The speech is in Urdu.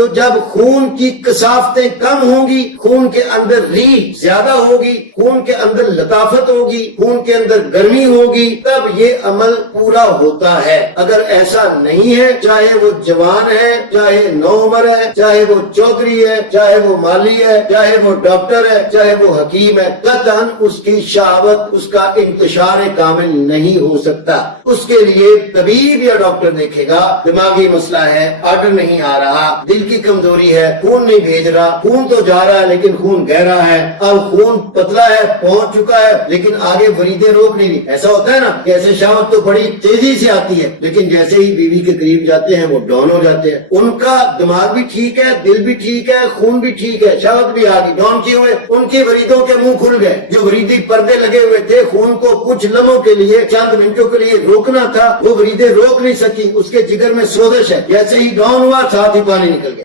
تو جب خون کی کثافتیں کم ہوں گی، خون کے اندر ریچ زیادہ ہوگی، خون کے اندر لطافت ہوگی، خون کے اندر گرمی ہوگی، تب یہ عمل پورا ہوتا ہے۔ اگر ایسا نہیں ہے، چاہے وہ جوان ہے، چاہے نو عمر ہے، چاہے وہ چودھری ہے، چاہے وہ مالی ہے، چاہے وہ ڈاکٹر ہے، چاہے وہ حکیم ہے، قطعاً اس کی شہوت، اس کا انتشار کامل نہیں ہو سکتا۔ اس کے لیے طبیب یا ڈاکٹر دیکھے گا دماغی مسئلہ ہے، آرڈر نہیں آ رہا، دل کی کمزوری ہے، خون نہیں بھیج رہا، خون تو جا رہا ہے لیکن خون گہرا ہے، اب خون پتلا ہے، پہنچ چکا ہے لیکن آگے وریدیں روک نہیں رہی۔ ایسا ہوتا ہے نا کہ ایسے شہوت تو بڑی تیزی سے آتی ہے لیکن جیسے ہی بیوی کے قریب جاتے ہیں وہ ڈاؤن ہو جاتے ہیں۔ ان کا دماغ بھی ٹھیک ہے، دل بھی ٹھیک ہے، خون بھی ٹھیک ہے، شہوت بھی آگئی، ڈاؤن کیے ہوئے ان کی وریدوں کے منہ کھل گئے۔ جو وریدی پردے لگے ہوئے تھے، خون کو کچھ لمحوں کے لیے، چند منٹوں کے لیے روکنا تھا، وہ وریدیں روک نہیں سکی، اس کے جگر میں سوزش ہے، جیسے ہی ڈاؤن ہوا ساتھ ہی پانی نکل گیا۔